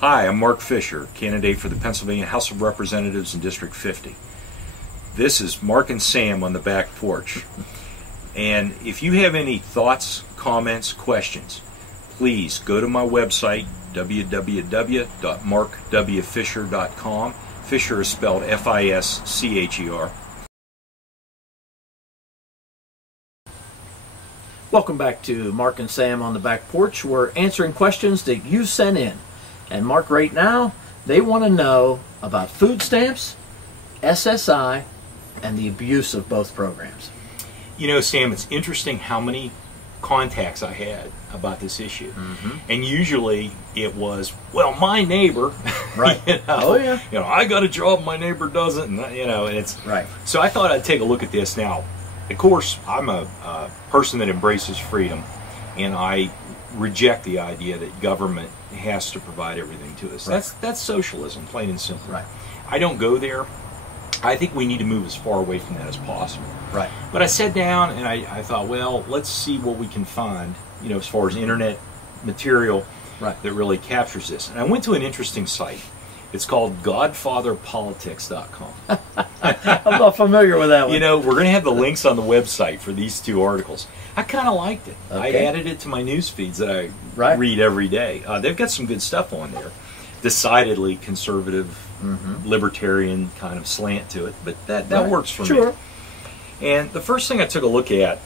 Hi, I'm Mark Fischer, candidate for the Pennsylvania House of Representatives in District 50. This is Mark and Sam on the back porch. And if you have any thoughts, comments, questions, please go to my website, www.markwfischer.com. Fischer is spelled F-I-S-C-H-E-R. Welcome back to Mark and Sam on the back porch. We're answering questions that you sent in. And Mark, right now, they want to know about food stamps, SSI, and the abuse of both programs. You know, Sam, it's interesting how many contacts I had about this issue. And usually it was, well, my neighbor, Right. I got a job, my neighbor doesn't, and it's right. So I thought I'd take a look at this. Now, of course, I'm a person that embraces freedom, and I reject the idea that government has to provide everything to us. Right. That's socialism, plain and simple. Right. I don't go there. I think we need to move as far away from that as possible. Right. But I sat down and I thought, well, let's see what we can find, as far as internet material Right. that really captures this. And I went to an interesting site. It's called godfatherpolitics.com. I'm not familiar with that one. We're going to have the links on the website for these two articles. I kind of liked it. Okay. I added it to my news feeds that I Right. read every day. They've got some good stuff on there. Decidedly conservative, libertarian kind of slant to it, but that Right. works for Sure. me. And the first thing I took a look at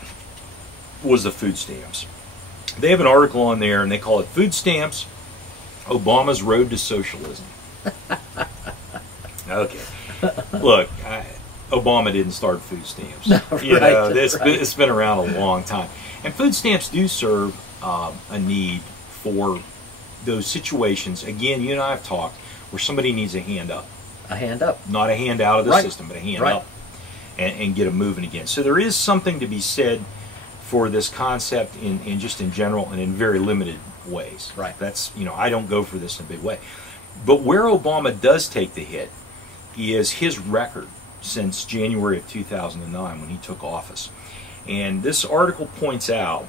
was the food stamps. They have an article on there, and they call it Food Stamps, Obama's Road to Socialism. Okay. Look, Obama didn't start food stamps. It's been around a long time. And food stamps do serve a need for those situations. Again, you and I have talked where somebody needs a hand up. A hand up. Not a hand out of the Right. system, but a hand Right. up and get them moving again. So there is something to be said for this concept in just in general and in very limited ways. Right. That's, I don't go for this in a big way. But where Obama does take the hit is his record since January of 2009 when he took office. And this article points out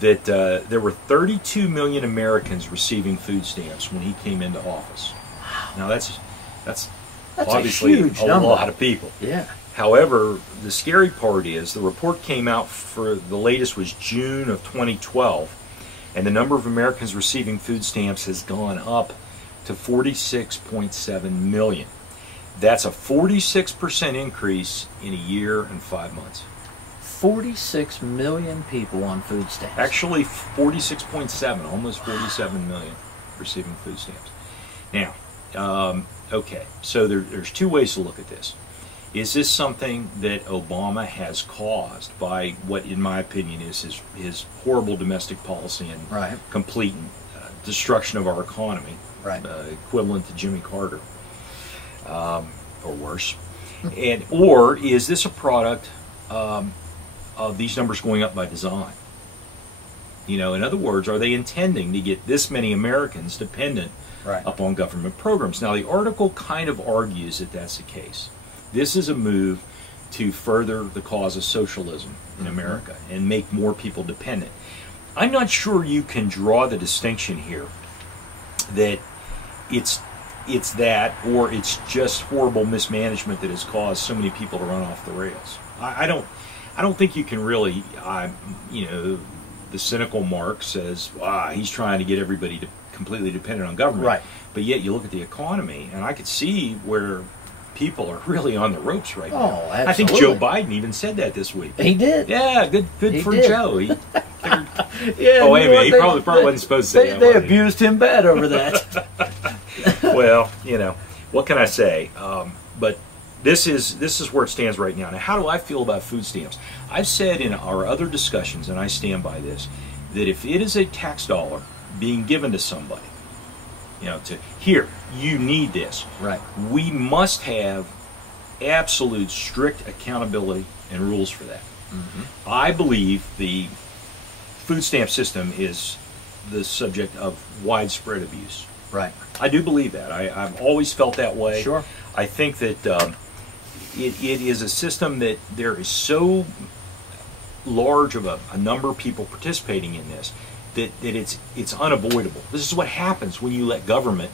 that there were 32 million Americans receiving food stamps when he came into office. Now that's obviously a huge number. lot of people. Yeah. However, the scary part is the report came out for the latest was June of 2012, and the number of Americans receiving food stamps has gone up to 46.7 million. That's a 46% increase in a year and 5 months. 46 million people on food stamps. Actually, 46.7, almost 47 million receiving food stamps. Now, okay, so there's two ways to look at this. Is this something that Obama has caused by what, in my opinion, is his horrible domestic policy and Right. complete destruction of our economy, Right. Equivalent to Jimmy Carter, or worse? Or is this a product of these numbers going up by design? In other words, are they intending to get this many Americans dependent Right. upon government programs? Now, the article kind of argues that that's the case. This is a move to further the cause of socialism in America and make more people dependent. I'm not sure you can draw the distinction here that it's that, or it's just horrible mismanagement that has caused so many people to run off the rails. I don't think you can really, the cynical Mark says, he's trying to get everybody completely dependent on government. Right. But yet you look at the economy, and I could see where people are really on the ropes right now. Oh, I think Joe Biden even said that this week. He did. Yeah, good He for did. Joe. He figured, Yeah. oh, wait a minute, he probably wasn't supposed to say that. They was he? abused him bad over that. Well, what can I say? But this is where it stands right now. Now, how do I feel about food stamps? I've said in our other discussions, and I stand by this, that if it is a tax dollar being given to somebody, here, you need this. Right. We must have absolute strict accountability and rules for that. I believe the food stamp system is the subject of widespread abuse. Right. I do believe that. I've always felt that way. Sure. I think that it is a system that there is so large of a number of people participating in this that it's unavoidable. This is what happens when you let government,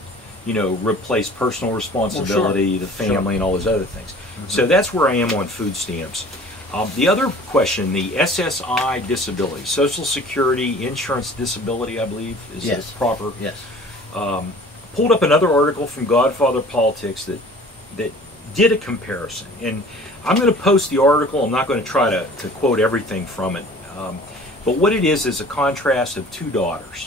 replace personal responsibility, the family, and all those other things. So that's where I am on food stamps. The other question, the SSI Disability, Social Security Insurance Disability, I believe, is the proper. Yes. Pulled up another article from Godfather Politics that did a comparison, and I'm going to post the article. I'm not going to try to quote everything from it, but what it is a contrast of two daughters.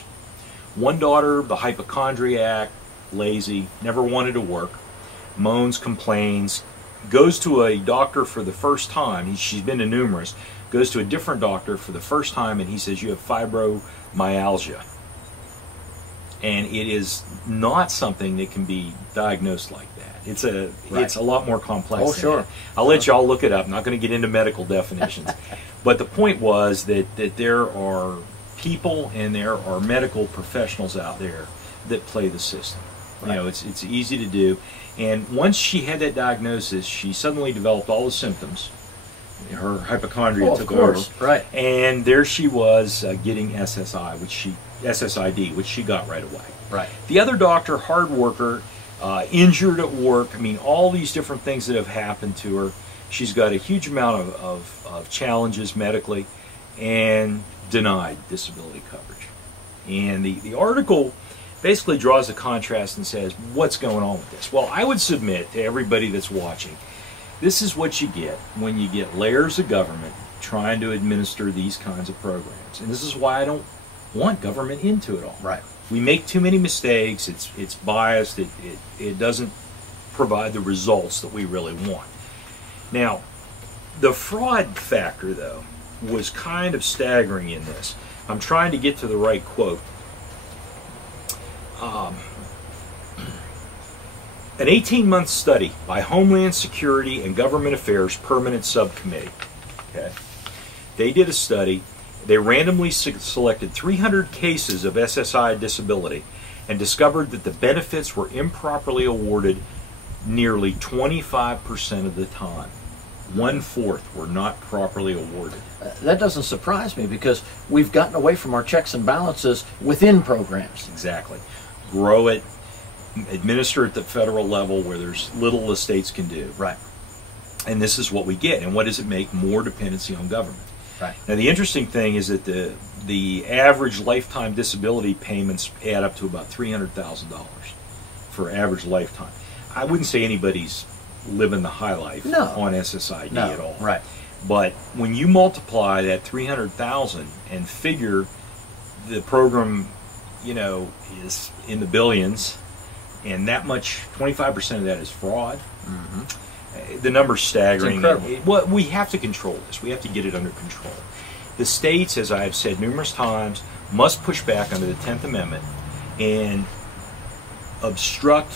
One daughter, the hypochondriac, lazy, never wanted to work, moans, complains, goes to a doctor for the first time. She's been to numerous. Goes to a different doctor for the first time, and he says, you have fibromyalgia. And it is not something that can be diagnosed like that. It's a lot more complex. Oh, sure. That. I'll let y'all look it up. I'm not going to get into medical definitions. But the point was that there are people and there are medical professionals out there that play the system. Right. It's easy to do. And once she had that diagnosis, she suddenly developed all the symptoms. Her hypochondria took over. Right. And there she was getting SSID, which she got right away. Right. The other doctor, hard worker, injured at work. I mean, all these different things that have happened to her. She's got a huge amount of challenges medically and denied disability coverage. And the article basically draws a contrast and says, what's going on with this? Well, I would submit to everybody that's watching, this is what you get when you get layers of government trying to administer these kinds of programs. And this is why I don't want government into it all. Right. We make too many mistakes. It's biased. It doesn't provide the results that we really want. Now, the fraud factor, though, was kind of staggering in this. I'm trying to get to the right quote. An 18-month study by Homeland Security and Government Affairs Permanent Subcommittee. Okay, they did a study. They randomly selected 300 cases of SSI disability and discovered that the benefits were improperly awarded nearly 25% of the time. 1/4 were not properly awarded. That doesn't surprise me because we've gotten away from our checks and balances within programs. Exactly. Grow it, administer at the federal level where there's little the states can do. Right. And this is what we get. And what does it make? More dependency on government. Right. Now the interesting thing is that the average lifetime disability payments add up to about $300,000 for average lifetime. I wouldn't say anybody's living the high life on SSID at all. Right. But when you multiply that 300,000 and figure the program, is in the billions, and that much, 25% of that is fraud. The number's staggering. It's incredible. We have to control this. We have to get it under control. The states, as I have said numerous times, must push back under the 10th Amendment and obstruct,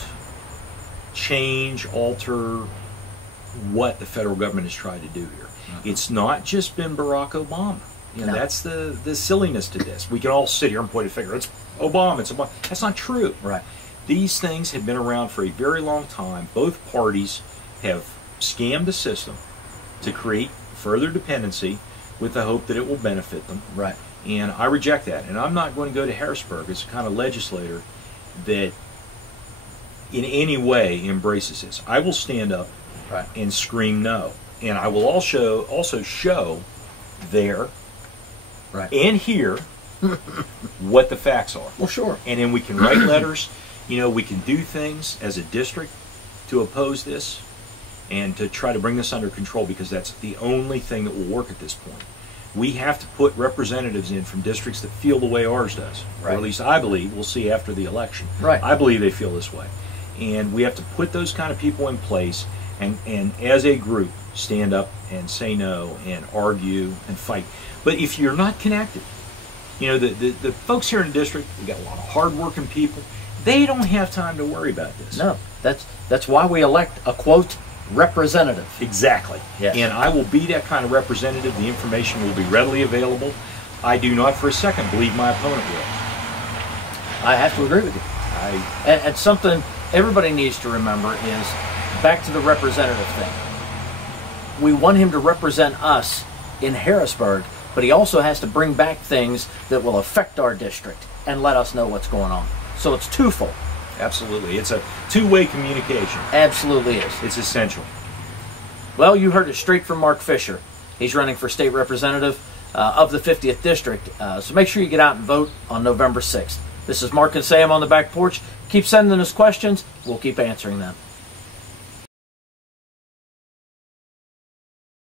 change, alter what the federal government has tried to do here. It's not just been Barack Obama. That's the silliness to this. We can all sit here and point a finger. It's Obama. It's Obama. That's not true. Right. These things have been around for a very long time. Both parties have scammed the system to create further dependency with the hope that it will benefit them. Right. And I reject that. And I'm not going to go to Harrisburg as a kind of legislator that in any way embraces this. I will stand up and scream no. And I will also show there and here what the facts are. Well, sure. And then we can write letters. We can do things as a district to oppose this and to try to bring this under control, because that's the only thing that will work at this point. We have to put representatives in from districts that feel the way ours does. Or at least I believe. We'll see after the election. Right. I believe they feel this way. And we have to put those kind of people in place and as a group stand up and say no and argue and fight. But if you're not connected, the folks here in the district, we got a lot of hard-working people. They don't have time to worry about this. No, that's why we elect a, quote, representative. Exactly. Yes. And I will be that kind of representative. The information will be readily available. I do not for a second believe my opponent will. I have to agree with you. And something everybody needs to remember is, back to the representative thing. We want him to represent us in Harrisburg, but he also has to bring back things that will affect our district and let us know what's going on. So it's twofold. Absolutely. It's a two-way communication. Absolutely is. It's essential. Well, you heard it straight from Mark Fischer. He's running for state representative of the 50th District. So make sure you get out and vote on November 6th. This is Mark and Sam on the Back Porch. Keep sending us questions. We'll keep answering them.